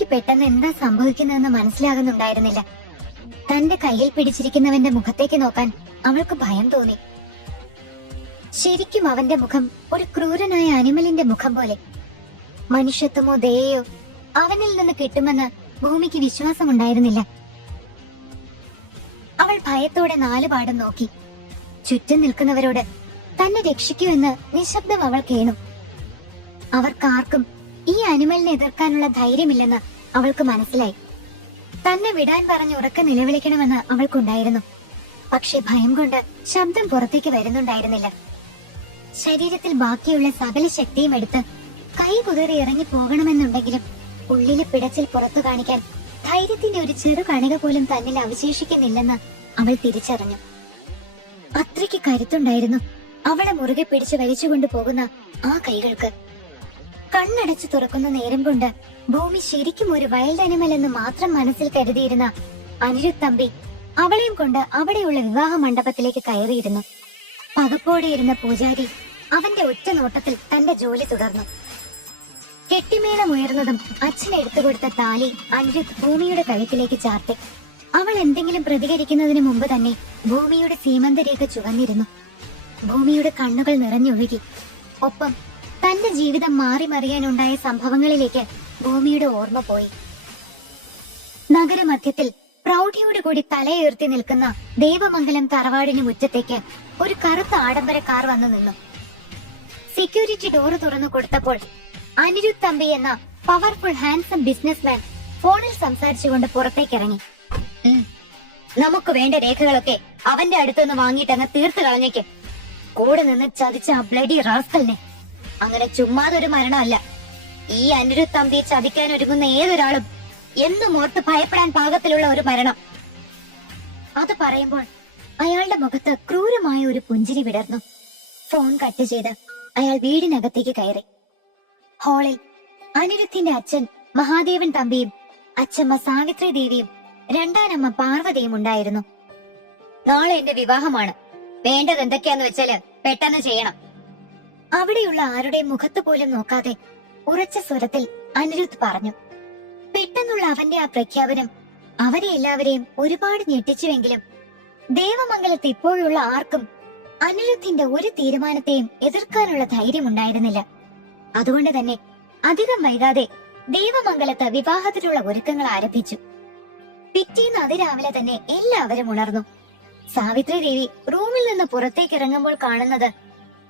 തനിക്ക് പെട്ടെന്ന് എന്താ സംഭവിക്കുന്നതെന്ന് മനസ്സിലാകുന്നുണ്ടായിരുന്നില്ല. തന്റെ കയ്യിൽ പിടിച്ചിരിക്കുന്നവന്റെ മുഖത്തേക്ക് നോക്കാൻ അവൾക്ക് ഭയം തോന്നി. ശരിക്കും അവന്റെ മുഖം ഒരു ക്രൂരനായ അനിമലിന്റെ മുഖം പോലെ. മനുഷ്യത്വമോ ദയയോ അവനിൽ നിന്ന് കിട്ടുമെന്ന് ഭൂമിക്ക് വിശ്വാസമുണ്ടായിരുന്നില്ല. അവൾ ഭയത്തോടെ നാലുപാടും നോക്കി. ചുറ്റും നിൽക്കുന്നവരോട് തന്നെ രക്ഷിക്കൂ എന്ന് നിശബ്ദം അവൾ കേണു. അവർക്കാർക്കും ഈ അനിമലിനെ എതിർക്കാനുള്ള ധൈര്യമില്ലെന്ന് അവൾക്ക് മനസ്സിലായി. തന്നെ വിടാൻ പറഞ്ഞ് ഉറക്കെ നിലവിളിക്കണമെന്ന് അവൾക്കുണ്ടായിരുന്നു. പക്ഷെ ഭയം കൊണ്ട് ശബ്ദം പുറത്തേക്ക് വരുന്നുണ്ടായിരുന്നില്ല. ശരീരത്തിൽ ബാക്കിയുള്ള സകല ശക്തിയും എടുത്ത് കൈ കുതിറി ഇറങ്ങി പോകണമെന്നുണ്ടെങ്കിലും ഉള്ളിലെ പിടച്ചിൽ പുറത്തു കാണിക്കാൻ ധൈര്യത്തിന്റെ ഒരു ചെറു കണിക പോലും തന്നിൽ അവശേഷിക്കുന്നില്ലെന്ന് അവൾ തിരിച്ചറിഞ്ഞു. അത്രയ്ക്ക് കരുത്തുണ്ടായിരുന്നു അവളെ മുറുകെ പിടിച്ച് വലിച്ചുകൊണ്ടു പോകുന്ന ആ കൈകൾക്ക്. കണ്ണടച്ചു തുറക്കുന്ന നേരം കൊണ്ട് ഭൂമി ശരിക്കും ഒരു വൈൽഡ് അനിമൽ എന്ന് മാത്രം മനസ്സിൽ കരുതിയിരുന്ന അനിരുദ്ധ് തമ്പി അവളെയും കൊണ്ട് അവിടെയുള്ള വിവാഹ മണ്ഡപത്തിലേക്ക് കയറിയിരുന്നു. പകപ്പോടെ ഇരുന്ന പൂജാരി അവന്റെ ഒറ്റ നോട്ടത്തിൽ തന്റെ ജോലി തുടർന്നു. കെട്ടിമേളം ഉയർന്നതും അച്ഛൻ എടുത്തുകൊടുത്ത താലി അനിരുദ്ധ് ഭൂമിയുടെ കഴുത്തിലേക്ക് ചാർത്തി. അവൾ എന്തെങ്കിലും പ്രതികരിക്കുന്നതിന് മുമ്പ് തന്നെ ഭൂമിയുടെ സീമന്തരേഖ ചുവന്നിരുന്നു. ഭൂമിയുടെ കണ്ണുകൾ നിറഞ്ഞൊഴുകി. ഒപ്പം തന്റെ ജീവിതം മാറി മറിയാനുണ്ടായ സംഭവങ്ങളിലേക്ക് ഭൂമിയുടെ ഓർമ്മ പോയി. നഗരമധ്യത്തിൽ പ്രൗഢിയോടുകൂടി തലയുയർത്തി നിൽക്കുന്ന ദേവമംഗലം തറവാടിന് മുറ്റത്തേക്ക് ഒരു കറുത്ത ആഡംബര കാർ വന്നു നിന്നു. സെക്യൂരിറ്റി ഡോറ് തുറന്നു കൊടുത്തപ്പോൾ അനിരുദ്ധ് തമ്പി എന്ന പവർഫുൾ ഹാൻസം ബിസിനസ്മാൻ ഫോണിൽ സംസാരിച്ചുകൊണ്ട് പുറത്തേക്കിറങ്ങി. നമുക്ക് വേണ്ട രേഖകളൊക്കെ അവന്റെ അടുത്തുനിന്ന് വാങ്ങിയിട്ടങ്ങ് തീർത്തു കളഞ്ഞേക്ക്. കൂടെ നിന്ന് ചതിച്ച ആ ബ്ലഡി റാസ്കലിനെ. അങ്ങനെ ചുമ്മാതൊരു മരണമല്ല. ഈ അനിരുദ്ധ് തമ്പിയെ ചതിക്കാൻ ഒരുങ്ങുന്ന ഏതൊരാളും എന്നും ഓർത്ത് ഭയപ്പെടാൻ പാകത്തിലുള്ള ഒരു മരണം. അത് പറയുമ്പോൾ അയാളുടെ മുഖത്ത് ക്രൂരമായ ഒരു പുഞ്ചിരി വിടർന്നു. ഫോൺ കട്ട് ചെയ്ത് അയാൾ വീടിനകത്തേക്ക് കയറി. ഹാളിൽ അനിരുദ്ധിന്റെ അച്ഛൻ മഹാദേവൻ തമ്പിയും അച്ഛമ്മ സാവിത്രി ദേവിയും രണ്ടാനമ്മ പാർവതിയും ഉണ്ടായിരുന്നു. നാളെ എന്റെ വിവാഹമാണ്. വേണ്ടത് എന്തൊക്കെയാന്ന് വെച്ചാല് പെട്ടെന്ന് ചെയ്യണം. അവിടെയുള്ള ആരുടെയും മുഖത്ത് പോലും നോക്കാതെ ഉറച്ച സ്വരത്തിൽ അനിരുദ്ധ് പറഞ്ഞു. പെട്ടെന്നുള്ള അവന്റെ ആ പ്രഖ്യാപനം അവരെ എല്ലാവരെയും ഒരുപാട് ഞെട്ടിച്ചുവെങ്കിലും ദേവമംഗലത്ത് ഇപ്പോഴുള്ള ആർക്കും അനിരുദ്ധിന്റെ ഒരു തീരുമാനത്തെയും എതിർക്കാനുള്ള ധൈര്യമുണ്ടായിരുന്നില്ല. അതുകൊണ്ട് തന്നെ അധികം വൈകാതെ ദേവമംഗലത്ത് വിവാഹത്തിനുള്ള ഒരുക്കങ്ങൾ ആരംഭിച്ചു. പിറ്റേന്ന് അതിരാവിലെ തന്നെ എല്ലാവരും ഉണർന്നു. സാവിത്രി ദേവി റൂമിൽ നിന്ന് പുറത്തേക്ക് ഇറങ്ങുമ്പോൾ കാണുന്നത്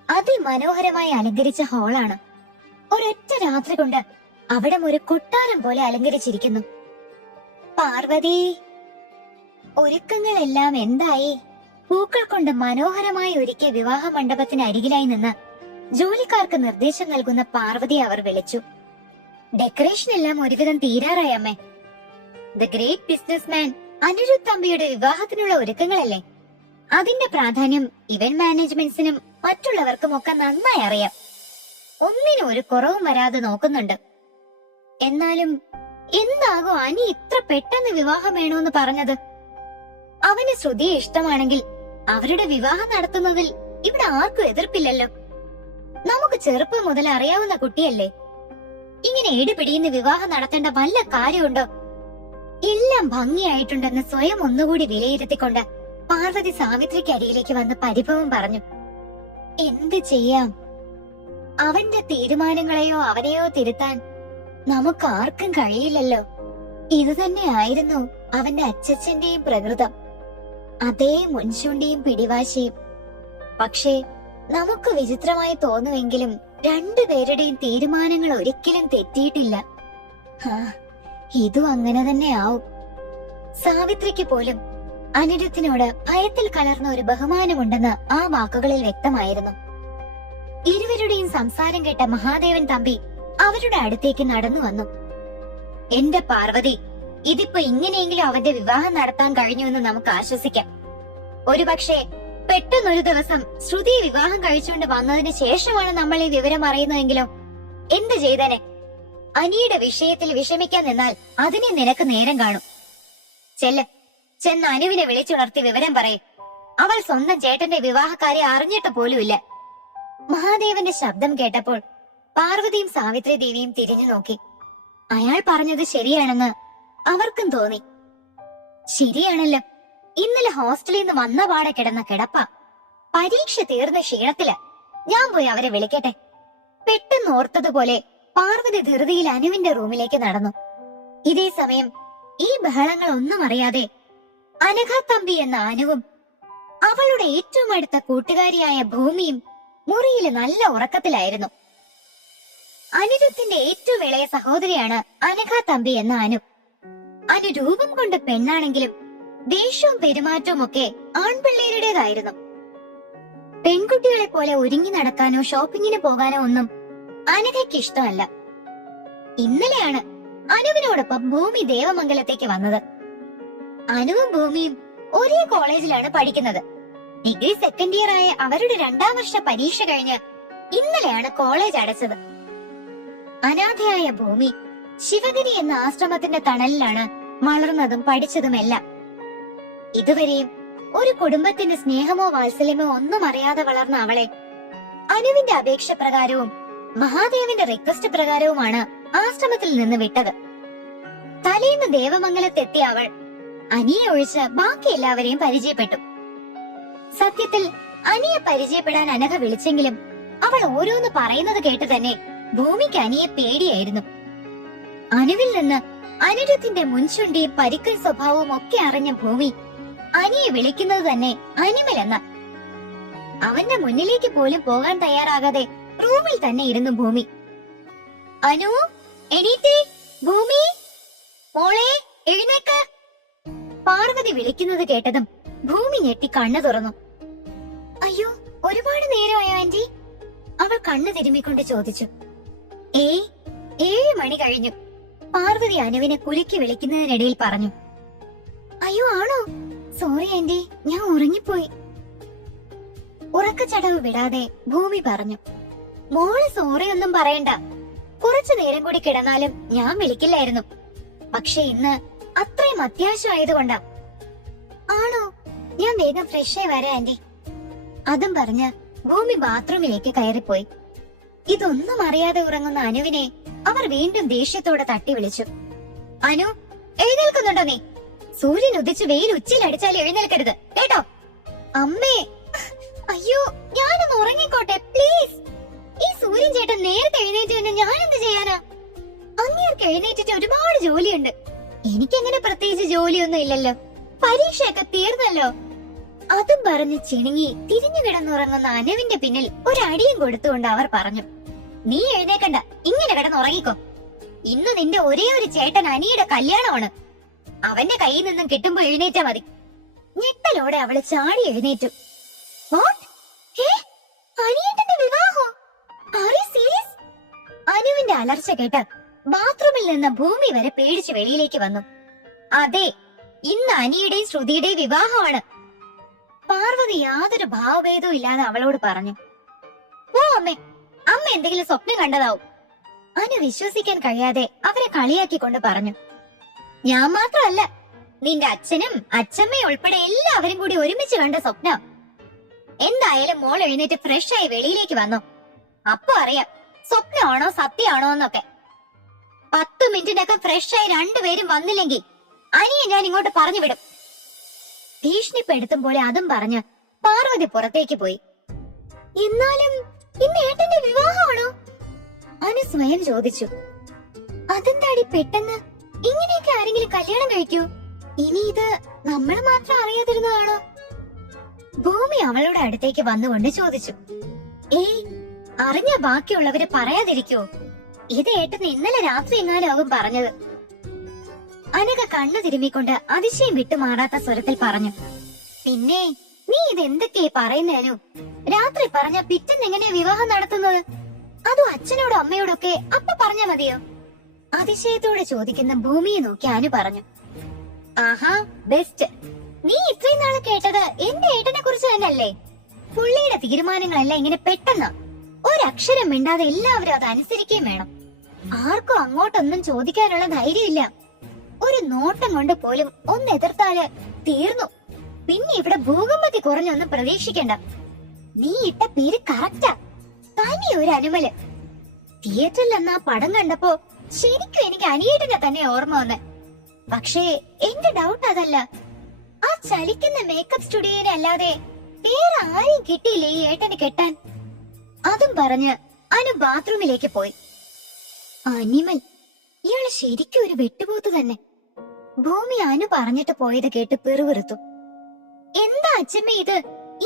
അതിമനോഹരമായി അലങ്കരിച്ച ഹാളാണ്. ഒരൊറ്റ രാത്രി കൊണ്ട് അവിടം ഒരു കൊട്ടാരം പോലെ അലങ്കരിച്ചിരിക്കുന്നു. പാർവതി, ഒരുക്കങ്ങളെല്ലാം എന്തായി? പൂക്കൾ കൊണ്ട് മനോഹരമായി ഒരുക്കിയ വിവാഹ മണ്ഡപത്തിന് അരികിലായി നിന്ന് ജോലിക്കാർക്ക് നിർദ്ദേശം നൽകുന്ന പാർവതി അവർ വിളിച്ചു. ഡെക്കറേഷൻ എല്ലാം ഒരുവിധം തീരാറായി അമ്മേ. ദ ഗ്രേറ്റ് ബിസിനസ്മാൻ അനിരുദ്ധ് തമ്പിയുടെ വിവാഹത്തിനുള്ള ഒരുക്കങ്ങളല്ലേ? അതിന്റെ പ്രാധാന്യം ഇവന്റ് മാനേജ്മെന്റ്സിനും മറ്റുള്ളവർക്കും ഒക്കെ നന്നായി അറിയാം. ഒന്നിനും ഒരു കുറവും വരാതെ നോക്കുന്നുണ്ട്. എന്നാലും എന്താകും അനി ഇത്ര പെട്ടെന്ന് വിവാഹം വേണമെന്ന് പറഞ്ഞത്? അവന് ശ്രുതിയെ ഇഷ്ടമാണെങ്കിൽ അവരുടെ വിവാഹം നടത്തുന്നതിൽ ഇവിടെ ആർക്കും എതിർപ്പില്ലല്ലോ. നമുക്ക് ചെറുപ്പം മുതൽ അറിയാവുന്ന കുട്ടിയല്ലേ. ഇങ്ങനെ ഏടുപിടിയുന്ന വിവാഹം നടത്തേണ്ട വല്ല കാര്യമുണ്ടോ? എല്ലാം ഭംഗിയായിട്ടുണ്ടെന്ന് സ്വയം ഒന്നുകൂടി വിലയിരുത്തിക്കൊണ്ട് പാർവതി സാവിത്രിക്ക് അരികിലേക്ക് വന്ന് പരിഭവം പറഞ്ഞു. എന്ത് ചെയ്യാം? അവന്റെ തീരുമാനങ്ങളെയോ അവനെയോ തിരുത്താൻ നമുക്ക് ആർക്കും കഴിയില്ലല്ലോ. ഇത് തന്നെയായിരുന്നു അവന്റെ അച്ഛച്ചന്റെയും പ്രകൃതം. അതേ മുൻചൂണ്ടിയും പിടിവാശിയും. പക്ഷേ നമുക്ക് വിചിത്രമായി തോന്നുമെങ്കിലും രണ്ടുപേരുടെയും തീരുമാനങ്ങൾ ഒരിക്കലും തെറ്റിയിട്ടില്ല. ഇതും അങ്ങനെ തന്നെ ആവും. സാവിത്രിക്ക് പോലും അനിരുദ്ധിനോട് ഭയത്തിൽ കലർന്ന ഒരു ബഹുമാനമുണ്ടെന്ന് ആ വാക്കുകളിൽ വ്യക്തമായിരുന്നു. ഇരുവരുടെയും സംസാരം കേട്ട മഹാദേവൻ തമ്പി അവരുടെ അടുത്തേക്ക് നടന്നു വന്നു. എന്റെ പാർവതി, ഇതിപ്പോ ഇങ്ങനെയെങ്കിലും അവന്റെ വിവാഹം നടത്താൻ കഴിഞ്ഞുവെന്ന് നമുക്ക് ആശ്വസിക്കാം. ഒരുപക്ഷെ പെട്ടെന്നൊരു ദിവസം ശ്രുതിയെ വിവാഹം കഴിച്ചുകൊണ്ട് വന്നതിന് ശേഷമാണ് നമ്മൾ ഈ വിവരം അറിയുന്നതെങ്കിലോ? എന്ത് ചെയ്തനെ? അനിയുടെ വിഷയത്തിൽ വിഷമിക്കാൻ നിന്നാൽ അതിനെ നിനക്ക് നേരം കാണും. ചെന്ന് അനുവിനെ വിളിച്ചുണർത്തി വിവരം പറയും. അവൾ സ്വന്തം ചേട്ടന്റെ വിവാഹക്കാരെ അറിഞ്ഞിട്ട് പോലുമില്ല. മഹാദേവന്റെ ശബ്ദം കേട്ടപ്പോൾ പാർവതിയും സാവിത്രി ദേവിയും തിരിഞ്ഞു നോക്കി. അയാൾ പറഞ്ഞത് ശരിയാണെന്ന് അവർക്കും തോന്നി. ശരിയാണല്ലോ, ഇന്നലെ ഹോസ്റ്റലിൽ നിന്ന് വന്ന പാടെ കിടന്ന കിടപ്പ. പരീക്ഷ തീർന്ന ക്ഷീണത്തില്. ഞാൻ പോയി അവരെ വിളിക്കട്ടെ. പെട്ടെന്ന് ഓർത്തതുപോലെ പാർവതി ധൃതിയിൽ അനുവിന്റെ റൂമിലേക്ക് നടന്നു. ഇതേ സമയം ഈ ബഹളങ്ങൾ ഒന്നും അറിയാതെ അനഘ തമ്പി എന്ന അനുവും അവളുടെ ഏറ്റവും അടുത്ത കൂട്ടുകാരിയായ ഭൂമിയും മുറിയില് നല്ല ഉറക്കത്തിലായിരുന്നു. അനിരുദ്ധന്റെ ഏറ്റവും ഇളയ സഹോദരിയാണ് അനഘ തമ്പി എന്ന അനു. അനു രൂപം കൊണ്ട് പെണ്ണാണെങ്കിലും ദേഷ്യവും പെരുമാറ്റവും ഒക്കെ ആൺപിള്ളേരുടേതായിരുന്നു. പെൺകുട്ടികളെ പോലെ ഒരുങ്ങി നടക്കാനോ ഷോപ്പിങ്ങിന് പോകാനോ ഒന്നും അനഘയ്ക്ക് ഇഷ്ടമല്ല. ഇന്നലെയാണ് അനുവിനോടൊപ്പം ഭൂമി ദേവമംഗലത്തേക്ക് വന്നത്. അനുവും ഭൂമിയും ഒരേ കോളേജിലാണ് പഠിക്കുന്നത്. ഡിഗ്രി സെക്കൻഡ് ഇയർ ആയ അവരുടെ 2ാം വർഷ പരീക്ഷ കഴിഞ്ഞ് ഇന്നലെയാണ് കോളേജ് അടച്ചത്. അനാഥയായ ഭൂമി ശിവഗിരി എന്ന ആശ്രമത്തിന്റെ തണലിലാണ് വളർന്നതും പഠിച്ചതുമെല്ലാം. ഇതുവരെയും ഒരു കുടുംബത്തിന്റെ സ്നേഹമോ വാത്സല്യമോ ഒന്നും അറിയാതെ വളർന്ന അവളെ അനുവിന്റെ അപേക്ഷ പ്രകാരവും മഹാദേവന്റെ റിക്വസ്റ്റ് പ്രകാരവുമാണ് ആശ്രമത്തിൽ നിന്ന് വിട്ടത്. തലേന്ന് ദേവമംഗലത്തെത്തിയ അവൾ അനിയെ ഒഴിച്ച് ബാക്കി എല്ലാവരെയും പരിചയപ്പെട്ടു. സത്യത്തിൽ അനിയെ പരിചയപ്പെടാൻ അനഘ വിളിച്ചെങ്കിലും അവൾ ഓരോന്ന് പറയുന്നത് കേട്ട് തന്നെ ഭൂമിക്ക് അനിയെ പേടിയായിരുന്നു. അനുവിൽ നിന്ന് അനിരുദ്ധിന്റെ മുൻചുണ്ടിയും പരിക്കൽ സ്വഭാവവും ഒക്കെ അറിഞ്ഞ ഭൂമി അനിയെ വിളിക്കുന്നത് തന്നെ അനിമൽ എന്ന. അവന്റെ മുന്നിലേക്ക് പോലും പോകാൻ തയ്യാറാകാതെ റൂമിൽ തന്നെ ഇരുന്നു ഭൂമി. അനു, എണീറ്റേ, ഭൂമി, മോളെ എഴുന്നേക്ക്. പാർവതി വിളിക്കുന്നത് കേട്ടതും ഭൂമി ഞെട്ടി കണ്ണു തുറന്നു. അയ്യോ, ഒരുപാട് നേരമായോ ആന്റി? അവൾ കണ്ണു തിരുമ്മിക്കൊണ്ട് ചോദിച്ചു. 7 മണി കഴിഞ്ഞു, പാർവതി അനുവിനെ കുലുക്കി വിളിക്കുന്നതിനിടയിൽ പറഞ്ഞു. അയ്യോ ആണോ? സോറി ആന്റി, ഞാൻ ഉറങ്ങിപ്പോയി. ഉറക്കച്ചടവ് വിടാതെ ഭൂമി പറഞ്ഞു. മോള് സോറി ഒന്നും പറയണ്ട. കുറച്ചു നേരം കൂടി കിടന്നാലും ഞാൻ വിളിക്കില്ലായിരുന്നു. പക്ഷെ ഇന്ന് അത്രയും അത്യാവശ്യമായതുകൊണ്ടാ. ആണോ? ഞാൻ വേഗം ഫ്രഷ് ആയി വരാം ആന്റി. അതും പറഞ്ഞ് ഭൂമി ബാത്റൂമിലേക്ക് കയറിപ്പോയി. ഇതൊന്നും അറിയാതെ ഉറങ്ങുന്ന അനുവിനെ അവർ വീണ്ടും ദേഷ്യത്തോടെ തട്ടി വിളിച്ചു. അനു, എഴുന്നേൽക്കുന്നുണ്ടോ നീ? സൂര്യൻ ഉദിച്ച് വെയിൽ ഉച്ചയിലടിച്ചാൽ എഴുന്നേൽക്കരുത് കേട്ടോ. അമ്മേ, അയ്യോ, ഞാനൊന്ന് ഉറങ്ങിക്കോട്ടെ പ്ലീസ്. ഈ സൂര്യൻ ചേട്ടൻ നേരത്തെ എഴുന്നേറ്റ് തന്നെ ഞാൻ എന്ത് ചെയ്യാനാ? അങ്ങേർക്ക് എഴുന്നേറ്റിട്ട് ഒരുപാട് ജോലിയുണ്ട്. എനിക്കങ്ങനെ പ്രത്യേകിച്ച് ജോലിയൊന്നും ഇല്ലല്ലോ. പരീക്ഷയൊക്കെ തീർന്നല്ലോ. അതും പറഞ്ഞ് ചിണുങ്ങി തിരിഞ്ഞു കിടന്നുറങ്ങുന്ന അനുവിന്റെ പിന്നിൽ ഒരടിയും കൊടുത്തുകൊണ്ട് അവർ പറഞ്ഞു. നീ എഴുന്നേക്കണ്ട, ഇങ്ങനെ കിടന്നുറങ്ങിക്കോ. ഇന്ന് നിന്റെ ഒരേ ഒരു ചേട്ടൻ അനിയുടെ കല്യാണമാണ്. അവന്റെ കയ്യിൽ നിന്നും കിട്ടുമ്പോ എഴുന്നേറ്റാ മതി. ഞെട്ടലോടെ അവള് ചാടി എഴുന്നേറ്റു. അനിയേട്ടന്റെ വിവാഹോ? അനുവിന്റെ അലർച്ച കേട്ട് ബാത്റൂമിൽ നിന്ന് ഭൂമി വരെ പേടിച്ച് വെളിയിലേക്ക് വന്നു. അതെ, ഇന്ന് അനിയുടെയും ശ്രുതിയുടെയും വിവാഹമാണ്. പാർവതി യാതൊരു ഭാവഭേദവും ഇല്ലാതെ അവളോട് പറഞ്ഞു. ഓ അമ്മേ, അമ്മ എന്തെങ്കിലും സ്വപ്നം കണ്ടതാവും. അനു വിശ്വസിക്കാൻ കഴിയാതെ അവരെ കളിയാക്കിക്കൊണ്ട് പറഞ്ഞു. ഞാൻ മാത്രമല്ല, നിന്റെ അച്ഛനും അച്ഛമ്മയും ഉൾപ്പെടെ എല്ലാവരും കൂടി ഒരുമിച്ച് കണ്ട സ്വപ്നം. എന്തായാലും മോൾ എഴുന്നേറ്റ് ഫ്രഷ് ആയി വെളിയിലേക്ക് വന്നു. അപ്പൊ അറിയാം സ്വപ്നമാണോ സത്യമാണോ എന്നൊക്കെ. 10 മിനിറ്റിനൊക്കെ ഫ്രഷ് ആയി രണ്ടുപേരും വന്നില്ലെങ്കിൽ അനിയെ ഞാൻ ഇങ്ങോട്ട് പറഞ്ഞു വിടും. ഭീഷണിപ്പെടുത്തും പോലെ അതും പറഞ്ഞ് പാർവതി പുറത്തേക്ക് പോയി. എന്നാലും ഇന്ന് ഏട്ടന്റെ വിവാഹമാണോ? അനു സ്വയം ചോദിച്ചു. അതെന്താടി പെട്ടെന്ന്? ഇങ്ങനെയൊക്കെ ആരെങ്കിലും കല്യാണം കഴിക്കൂ? ഇനി ഇത് നമ്മൾ മാത്രം അറിയാതിരുന്നതാണോ? ഭൂമി അവളുടെ അടുത്തേക്ക് വന്നുകൊണ്ട് ചോദിച്ചു. അറിഞ്ഞ ബാക്കിയുള്ളവര് പറയാതിരിക്കോ? ഇത് ഏട്ടന് ഇന്നലെ രാത്രി എങ്ങാനാവും പറഞ്ഞത്. അനഘ കണ്ണു തിരുമ്മിക്കൊണ്ട് അതിശയം വിട്ടുമാറാത്ത സ്വരത്തിൽ പറഞ്ഞു. പിന്നെ നീ ഇതെന്തൊക്കെയാ പറയുന്നേനു? രാത്രി പറഞ്ഞ പിറ്റേന്ന് എങ്ങനെയാ വിവാഹം നടത്തുന്നത്? അതും അച്ഛനോടും അമ്മയോടൊക്കെ അപ്പൊ പറഞ്ഞാ മതിയോ? അതിശയത്തോടെ ചോദിക്കുന്ന ഭൂമിയെ നോക്കി അനു പറഞ്ഞു. ആഹാ, ബെസ്റ്റ്. നീ ഇത്രയും നാളെ കേട്ടത് എന്റെ ഏട്ടനെ കുറിച്ച് തന്നെയല്ലേ? പുള്ളിയുടെ തീരുമാനങ്ങളെല്ലാം ഇങ്ങനെ പെട്ടെന്ന് ഒരക്ഷരം മിണ്ടാതെ എല്ലാവരും അത് അനുസരിക്കുകയും വേണം. ആർക്കും അങ്ങോട്ടൊന്നും ചോദിക്കാനുള്ള ധൈര്യമില്ല. ഒരു നോട്ടം കൊണ്ട് പോലും ഒന്ന് എതിർത്താല് തീർന്നു. പിന്നെ ഇവിടെ ഭൂകമ്പത്തിൽ കുറഞ്ഞൊന്നും പ്രതീക്ഷിക്കണ്ട. നീ ഇട്ട പേര് കറക്റ്റാ. തനി ഒരു അനുമല്. തിയേറ്ററിൽ അന്ന് ആ പടം കണ്ടപ്പോ ശരിക്കും എനിക്ക് അനിയേട്ടനെ തന്നെ ഓർമ്മ വന്നെ. പക്ഷേ എന്റെ ഡൗട്ട് അതല്ല. ആ ചലിക്കുന്ന മേക്കപ്പ് സ്റ്റുഡിയോനെ അല്ലാതെ വേറെ ആരെയും കിട്ടിയില്ലേ ഈ ഏട്ടന് കെട്ടാൻ? അതും പറഞ്ഞ് അനു ബാത്റൂമിലേക്ക് പോയി. അനിമൽ, ഇയാള് ശരിക്കും ഒരു വെട്ടുപോത്ത് തന്നെ. ഭൂമി അനു പറഞ്ഞിട്ട് പോയത് കേട്ട് പിറുവിറുത്തു. എന്താ അച്ഛമ്മ ഇത്?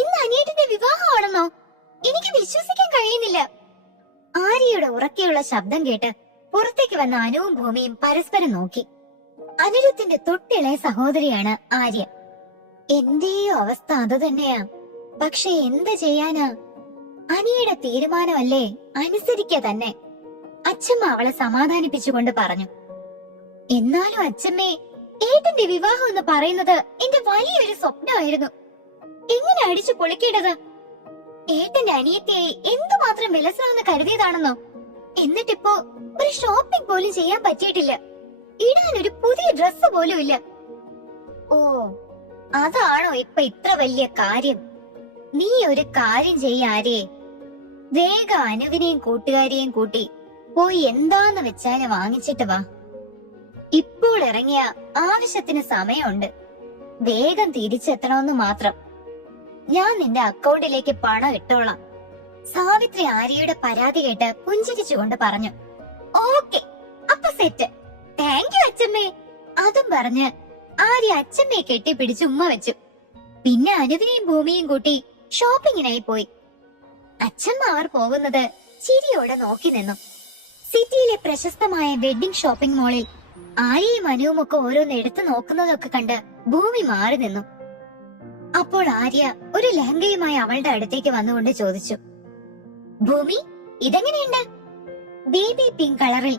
ഇന്ന് അനിയേട്ടന്റെ വിവാഹമാണെന്നോ? എനിക്ക് വിശ്വസിക്കാൻ കഴിയുന്നില്ല. ആര്യയുടെ ഉറക്കെയുള്ള ശബ്ദം കേട്ട് പുറത്തേക്ക് വന്ന അനുവും ഭൂമിയും പരസ്പരം നോക്കി. അനിരുത്തിന്റെ തൊട്ടിളയ സഹോദരിയാണ് ആര്യ. എന്റെയോ അവസ്ഥ അത് തന്നെയാ. പക്ഷെ എന്ത് ചെയ്യാനാ? അനിയുടെ തീരുമാനമല്ലേ, അനുസരിക്ക തന്നെ. അച്ഛമ്മ അവളെ സമാധാനിപ്പിച്ചുകൊണ്ട് പറഞ്ഞു. എന്നാലും അച്ഛമ്മേ, ഏട്ടന്റെ വിവാഹം എന്ന് പറയുന്നത് എന്റെ വലിയൊരു സ്വപ്നമായിരുന്നു. എങ്ങനെ അടിച്ചു പൊളിക്കേണ്ടത്? ഏട്ടന്റെ അനിയത്തിയായി എന്തുമാത്രം വിലസാണെന്ന് കരുതിയതാണെന്നോ? എന്നിട്ടിപ്പോ ഒരു ഷോപ്പിംഗ് പോലും ചെയ്യാൻ പറ്റിയിട്ടില്ല. ഇടാൻ ഒരു പുതിയ ഡ്രസ് പോലും ഇല്ല. ഓ, അതാണോ ഇപ്പൊ ഇത്ര വലിയ കാര്യം? നീ ഒരു കാര്യം ചെയ്യാരേ, വേഗം അനുവിനെയും കൂട്ടുകാരിയെയും കൂട്ടി പോയി എന്താന്ന് വെച്ചാല് വാങ്ങിച്ചിട്ട് വാ. ഇപ്പോൾ ഇറങ്ങിയ ആവശ്യത്തിന് സമയമുണ്ട്. വേഗം തിരിച്ചെത്തണമെന്ന് മാത്രം. ഞാൻ നിന്റെ അക്കൗണ്ടിലേക്ക് പണം ഇട്ടോളാം. സാവിത്രി ആര്യയുടെ പരാതി കേട്ട് പുഞ്ചിരിച്ചുകൊണ്ട് പറഞ്ഞു. ഓക്കെ, അപ്പൊ സെറ്റ്. താങ്ക് യു അച്ഛമ്മേ. അതും പറഞ്ഞ് ആര്യ അച്ഛമ്മയെ കെട്ടിപ്പിടിച്ച് ഉമ്മ വെച്ചു. പിന്നെ അനുവിനെയും ഭൂമിയും കൂട്ടി ഷോപ്പിങ്ങിനായി പോയി. അച്ഛമ്മ അവർ പോകുന്നത് ചിരിയോടെ നോക്കി നിന്നു. സിറ്റിയിലെ പ്രശസ്തമായ വെഡിംഗ് ഷോപ്പിംഗ് മോളിൽ ആര്യയും അനുവും ഒക്കെ ഓരോന്ന് എടുത്തു നോക്കുന്നതൊക്കെ കണ്ട് ഭൂമി മാറി നിന്നു. അപ്പോൾ ആര്യ ഒരു ലഹങ്കയുമായി അവളുടെ അടുത്തേക്ക് വന്നുകൊണ്ട് ചോദിച്ചു. ഭൂമി, ഇതെങ്ങനെയുണ്ട്? ബേബി പിങ്ക് കളറിൽ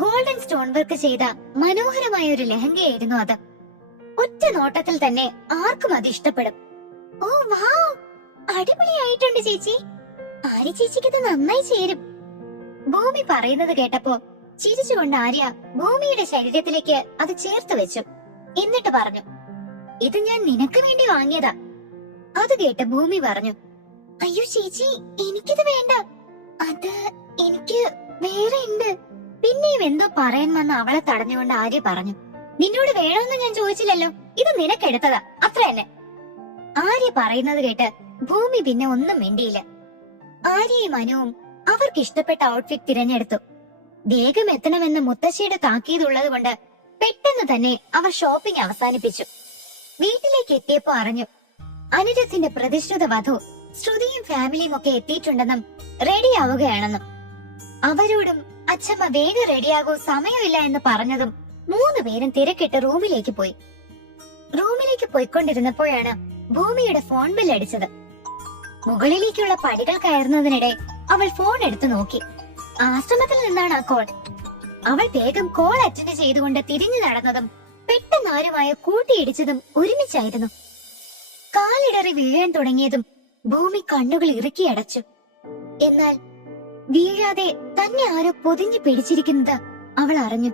ഗോൾഡൻ സ്റ്റോൺ വർക്ക് ചെയ്ത മനോഹരമായ ഒരു ലഹങ്കയായിരുന്നു അത്. ഒറ്റ നോട്ടത്തിൽ തന്നെ ആർക്കും അത് ഇഷ്ടപ്പെടും. ഓ വാവ്, അടിപൊളിയായിട്ടുണ്ട് ചേച്ചി. ആര്യ ചേച്ചിക്ക് ഇത് നന്നായി ചേരും. ഭൂമി പറയുന്നത് കേട്ടപ്പോ ചിരിച്ചുകൊണ്ട് ആര്യ ഭൂമിയുടെ ശരീരത്തിലേക്ക് അത് ചേർത്ത് വെച്ചു. എന്നിട്ട് പറഞ്ഞു, ഇത് ഞാൻ നിനക്ക് വേണ്ടി വാങ്ങിയതാ. അത് കേട്ട് ഭൂമി പറഞ്ഞു, അയ്യോ ചേച്ചി, എനിക്കിത് വേണ്ട. അത് എനിക്ക് വേറെ ഉണ്ട്. പിന്നെയും എന്തോ പറയാൻ വന്ന അവളെ തടഞ്ഞുകൊണ്ട് ആര്യ പറഞ്ഞു, നിന്നോട് വേണമെന്ന് ഞാൻ ചോദിച്ചില്ലല്ലോ, ഇത് നിനക്കെടുത്തതാ, അത്ര തന്നെ. ആര്യ പറയുന്നത് കേട്ട് ഭൂമി പിന്നെ ഒന്നും മിണ്ടിയില്ല. ആര്യയും അനുവും അവർക്ക് ഇഷ്ടപ്പെട്ട ഔട്ട്ഫിറ്റ് തിരഞ്ഞെടുത്തു. വേഗം എത്തണമെന്ന് മുത്തശ്ശിയുടെ താക്കീതുള്ളത് കൊണ്ട് പെട്ടെന്ന് തന്നെ അവർ ഷോപ്പിംഗ് അവസാനിപ്പിച്ചു. വീട്ടിലേക്ക് എത്തിയപ്പോ അറിഞ്ഞു, അനിരുദ്ധിന്റെ പ്രതിഷ്ഠിത വധു ശ്രുതിയും ഫാമിലിയും ഒക്കെ എത്തിയിട്ടുണ്ടെന്നും റെഡിയാവുകയാണെന്നും. അവരോടും അച്ഛമ്മ വേഗം റെഡിയാകൂ, സമയമില്ല എന്ന് പറഞ്ഞതും 3 പേരും തിരക്കിട്ട് റൂമിലേക്ക് പോയി. റൂമിലേക്ക് പോയിക്കൊണ്ടിരുന്നപ്പോഴാണ് ഭൂമിയുടെ ഫോൺ ബിൽ അടിച്ചത്. മുകളിലേക്കുള്ള പടികൾ കയറുന്നതിനിടെ അവൾ ഫോൺ എടുത്തു നോക്കി. ആശ്രമത്തിൽ നിന്നാണ് ആ കോൾ. അവൾ വേഗം കോൾ അറ്റൻഡ് ചെയ്തുകൊണ്ട് തിരിഞ്ഞു നടന്നതും പെട്ടെന്ന് ആരുമായ കൂട്ടിയിടിച്ചതും ഒരുമിച്ചായിരുന്നു. കാലിടറി വീഴാൻ തുടങ്ങിയതും ഭൂമി കണ്ണുകൾ ഇറുക്കിയടച്ചു. എന്നാൽ വീഴാതെ തന്നെ ആരോ പൊതിഞ്ഞു പിടിച്ചിരിക്കുന്നത് അവൾ അറിഞ്ഞു.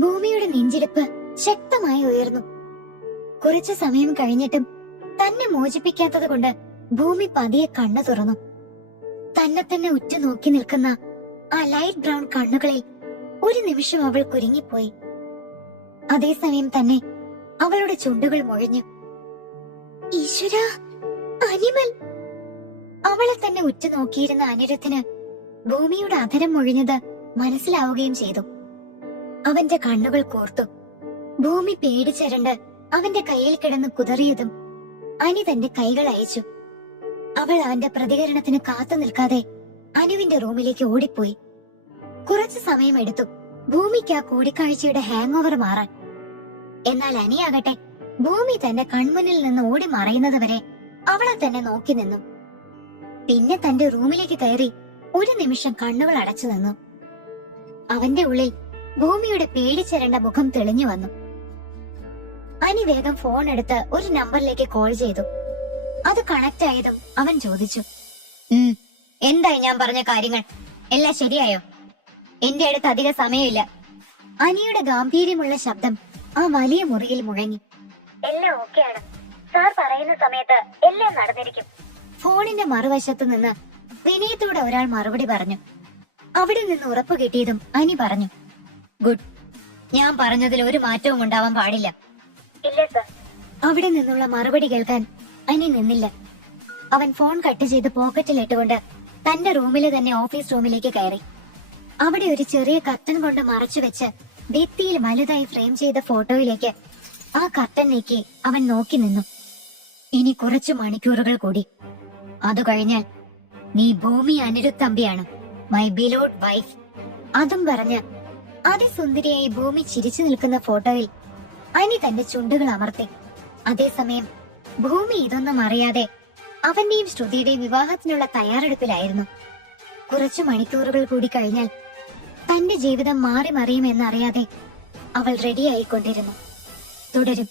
ഭൂമിയുടെ നെഞ്ചിടിപ്പ് ശക്തമായി ഉയർന്നു. കുറച്ചു സമയം കഴിഞ്ഞിട്ടും തന്നെ മോചിപ്പിക്കാത്തത് കൊണ്ട് ഭൂമി പതിയെ കണ്ണു തുറന്നു. തന്നെ തന്നെ ഉറ്റുനോക്കി നിൽക്കുന്ന ആ ലൈറ്റ് ബ്രൗൺ കണ്ണുകളിൽ ഒരു നിമിഷം അവൾ കുരുങ്ങിപ്പോയി. അതേസമയം തന്നെ അവളുടെ ചുണ്ടുകൾ മുഴഞ്ഞു. ഈശ്വരാ, അനിമൽ! അവളെ തന്നെ ഉറ്റുനോക്കിയിരുന്ന അനിരുദ്ധന് ഭൂമിയുടെ അധരം മുഴിഞ്ഞത് മനസ്സിലാവുകയും ചെയ്തു. അവന്റെ കണ്ണുകൾ കോർത്തു. ഭൂമി പേടിച്ചരണ്ട് അവന്റെ കയ്യിൽ കിടന്ന് കുതറിയതും അനി തന്റെ കൈകൾ അയച്ചു. അവൾ അവന്റെ പ്രതികരണത്തിന് കാത്തു നിൽക്കാതെ അനുവിന്റെ റൂമിലേക്ക് ഓടിപ്പോയി. കുറച്ചു സമയമെടുത്തു ഭൂമിക്ക് ആ കൂടിക്കാഴ്ചയുടെ ഹാങ് ഓവർ മാറാൻ. എന്നാൽ അനിയാകട്ടെ ഭൂമി തന്റെ കൺമുന്നിൽ നിന്ന് ഓടി മറയുന്നത് വരെ അവളെ തന്നെ നോക്കി നിന്നു. പിന്നെ തന്റെ റൂമിലേക്ക് കയറി ഒരു നിമിഷം കണ്ണുകൾ അടച്ചു നിന്നു. അവന്റെ ഉള്ളിൽ ഭൂമിയുടെ പേടിച്ചരണ്ട മുഖം തെളിഞ്ഞു വന്നു. അനി വേഗം ഫോൺ എടുത്ത് ഒരു നമ്പറിലേക്ക് കോൾ ചെയ്തു. അത് കണക്ട് ആയതും അവൻ ചോദിച്ചു, എന്തായി ഞാൻ പറഞ്ഞ കാര്യങ്ങൾ? എല്ലാം ശരിയായോ? എന്റെ അടുത്ത് അധിക സമയമില്ല. അനിയുടെ ഗാംഭീര്യമുള്ള ശബ്ദം ആ വലിയ മുറിയിൽ മുഴങ്ങി. എല്ലാം ഓക്കെയാണ്. സാർ പറയുന്ന സമയത്ത് എല്ലാം നടന്നിരിക്കും. ഫോണിന്റെ മറുവശത്ത് നിന്ന് വിനയത്തോടെ ഒരാൾ മറുപടി പറഞ്ഞു. അവിടെ നിന്ന് ഉറപ്പ് കിട്ടിയതും അനി പറഞ്ഞു, ഗുഡ്. ഞാൻ പറഞ്ഞതിൽ ഒരു മാറ്റവും ഉണ്ടാവാൻ പാടില്ല. ഇല്ല സർ. അവിടെ നിന്നുള്ള മറുപടി കേൾക്കാൻ അനി നിന്നില്ല. അവൻ ഫോൺ കട്ട് ചെയ്ത് പോക്കറ്റിലിട്ടുകൊണ്ട് തന്റെ റൂമിലെ തന്നെ ഓഫീസ് റൂമിലേക്ക് കയറി. അവിടെ ഒരു ചെറിയ കർട്ടൻ കൊണ്ട് മറച്ചു വെച്ച് ഭിത്തിയിൽ വലുതായി ഫ്രെയിം ചെയ്ത ഫോട്ടോയിലേക്ക് ആ കർട്ടൻ നീക്കി അവൻ നോക്കി നിന്നു. ഇനി കുറച്ചു മണിക്കൂറുകൾ കൂടി, അത് കഴിഞ്ഞാൽ നീ ഭൂമി അനിരുത്തമ്പിയാണ്, മൈ ബിലോഡ് വൈഫ്. അതും പറഞ്ഞ് അതിസുന്ദരിയായി ഭൂമി ചിരിച്ചു നിൽക്കുന്ന ഫോട്ടോയിൽ അനി തന്റെ ചുണ്ടുകൾ അമർത്തി. അതേസമയം ഭൂമി ഇതൊന്നും അറിയാതെ അവന്റെയും ശ്രുതിയുടെയും വിവാഹത്തിനുള്ള തയ്യാറെടുപ്പിലായിരുന്നു. കുറച്ചു മണിക്കൂറുകൾ കൂടി കഴിഞ്ഞാൽ തന്റെ ജീവിതം മാറി മറിയുമെന്നറിയാതെ അവൾ റെഡിയായിക്കൊണ്ടിരുന്നു. തുടരും.